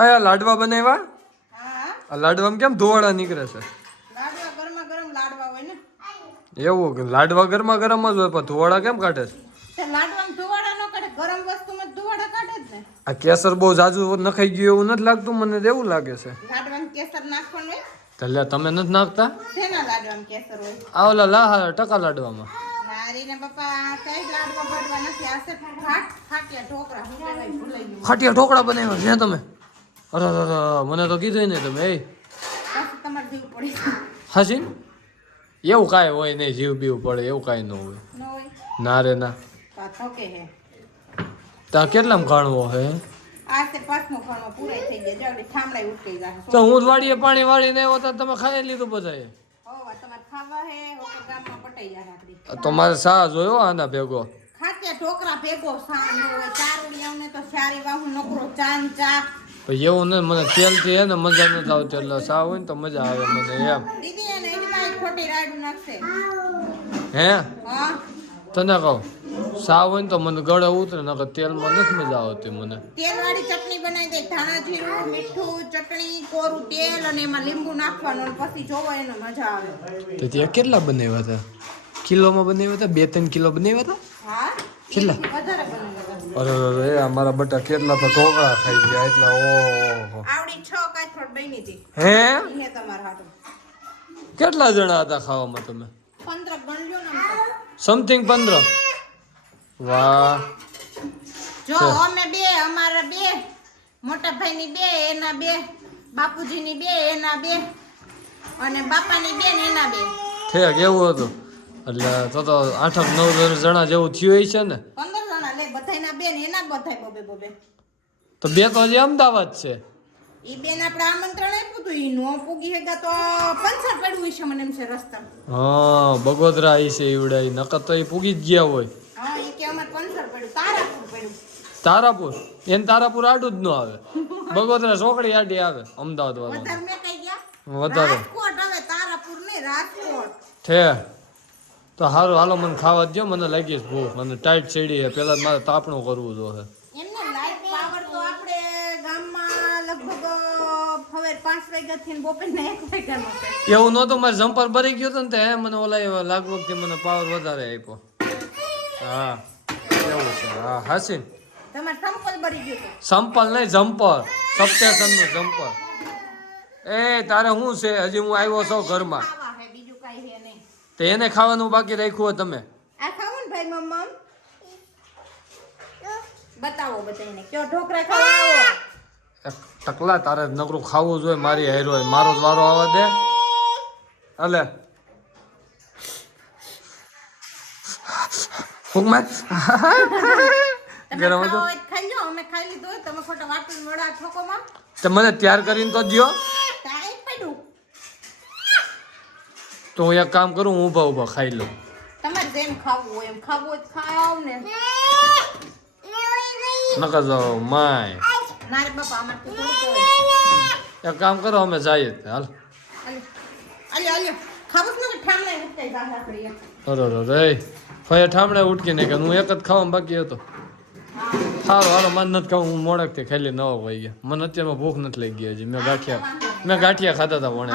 આ લાડવા બનાવ્યા? હા આ લાડવામાં કેમ ધોવાડા નીકળે છે? લાડવા ગરમા ગરમ લાડવા હોય ને એવું કે લાડવા ગરમા ગરમ જ હોય પણ ધોવાડા કેમ કાઢે છે? તે લાડવામાં ધુવાડા ન કાઢે ગરમ વસ્તુમાં જ ધુવાડા કાઢે જ ને આ કેસર બહુ જાજુ નખાઈ ગયું એવું નથી લાગતું? મને તો એવું લાગે છે. લાડવામાં કેસર નાખવાનું હોય તો લે તમે નથી નાખતા? શેના લાડવામાં કેસર હોય આ ઓલા લાહા ટકા લાડવામાં. મારી ને પપ્પા કઈ લાડવા ભરવા નથી આસે ફાટિયા ઢોકળા હું કહેવાય ભૂલાઈ ગયું ખાટિયા ઢોકળા બનાવ્યા છે તમે? અરે અરે મને તો કીધું નહીં તમે. એ પછી તમારે જીવ પડી હાજી એવું કાંઈ હોય નહીં, જીવ બીવ પડે એવું કાંઈ ન હોય. ન હોય ના રે ના. તો થોકે હે ત્યાં કેટલામ ગાણવો હે? આસે પાંચમો ઘણો પૂરાઈ થઈ જાય જલ્દી ઠામડાઈ ઉઠી જાય તો હું જ વાડીએ પાણી વાળીને આવ્યો તો તમે ખાઈ લીધું બધાએ. હોવા તમારે ખાવા હે ઓકે ગામમાં પટાઈ જાય આપડી તો મારે સા જોયો આના ભેગો. ખાટિયા ઢોકળા ભેગો સા ન હોય ચારોડિયાઓને તો સારી વાહુ નકરો ચાન ચા પણ એવું ને મને તેલથી હે ને મજા નથી આવતી, એટલે સા હોય ને તો મજા આવે મને એમ. દીદી એને એની ખોટી રાડું નાખશે હે હા તને કહું સા હોય ને તો મને ગળે ઉતરે, નકર તેલમાં નથી મજા આવતી મને. તેલવાળી ચટણી બનાવી દે ધાણા જીરું મીઠું ચટણી કોરું તેલ અને એમાં લીંબુ નાખવાનું અને પછી જોવો એનો મજા આવે. તો ત્યાં કેટલા બનાવ્યા હતા? કિલોમાં બનાવ્યા હતા? 2-3 કિલો બનાવ્યા હતા? હા કેટલા? વધારે બનાવ્યા અરે અરે અમારા બટા કેટલા તો ઢોકળા ખાઈ ગયા એટલા. ઓહો આવડી 6 કાથરોડ બની હતી હે ઈ હે તમારા હાટુ કેટલા જણા હતા ખાવામાં તમે? 15 ગણજો ને સમથિંગ 15. વાહ. જો અમે બે અમારા બે મોટા ભાઈની બે એના બે બાપુજીની બે એના બે અને બાપાની બે ને એના બે ઠેક એવું હતું એટલે તો 8-9 જણા જેવું થયું છે ને? 15 જણા લે બધાયના બે ને એના બધાય બબે બબે તો બે તો હજી અમદાવાદ છે. ઈ બેન આપણે આમંત્રણ આપ્યું હતું ઈ નો પૂગી હેગા તો પંચર પડ્યું છે મને એમ છે રસ્તા. હા બગોદરા ઈ છે ઈવડાઈ, નકર તો એ પૂગી જ ગયા હોય. હા ઈ કે અમાર પંચર પડ્યું તારાપુર પડ્યું તારાપુર એને તારાપુર આડું જ ન આવે, બગોદરા ચોકડી આડી આવે અમદાવાદ વાળા. વધારે મેં કઈ ગયા વધારે રાજકોટ હવે તારાપુર ને રાજકોટ છે તો સારું હાલો મને ખાવા દો, મને લાગી છે ભૂખ, મને ટાઈટ ચડી છે, પેલા મારે તાપણું કરવું જોઈએ. એમને લાઈટ પાવર તો આપણે ગામમાં લગભગ હવે 5 વાગ્યાથી ને બપોરના 1 વાગ્યાનો છે. એવું નહોતું, મારે જમ્પર ભરી ગયો હતો ને તે મને ઓલા લાગવગથી મને પાવર વધારે આપ્યો. હા એવું છે. હા હાસીન તમારે સંપલ ભરી ગયો તો સંપલ નહીં જમ્પર, સબસ્ટેશનનું જમ્પર. એ તારે શું છે? હજી હું આવ્યો છું ઘરમાં, ખાવા હે બીજું કાઈ હે નહીં. તો એને ખાવાનું બાકી રાખ્યું હોય તમે? આ ખાવું ને ભાઈ મમ્મા બતાવો બધાને કયો ઢોકળા ખાવા આવો. એક ટકલા તારે નકરું ખાવું જોઈએ, મારી હારો હોય, મારો જ વારો આવવા દે. અલે ફૂકમાં તમે ગરમ ખાઓ હતો હોય તો ખાઈ લો, અમે ખાઈ લીધું હોય. તમે ખોટા વાટણ મોડા ઠોકોમાં તો મને તૈયાર કરીને તો દ્યો. તાઈ પડ્યું તો હું એક કામ કરું, હું ઊભા ઊભા ખાઈ લઉં. તમારે જેમ ખાવું હોય એમ ખાવું હોય તો ખાવ ને. નકર જાઓ માય. ના રે બાપા અમાર તો થોડું કહેવાય. એક કામ કરો અમે જઈએ જ. હાલ અલ્યો અલ્યો ખાવું જ ને ઠામણે ઉઠાઈ જા રાખડી. અરે રે ફય ઠામણે ઉઠકી ને કે હું એક જ ખાવામાં બાકી હતો. સારું હાલો મને નથી ખાવું, હું મોડકથી ખાઈ લઈ 9 વાગી ગયા. મને અત્યારમાં ભૂખ નથી લાગી હજી. મેં ગાંઠિયા ખાધા હતા વણે.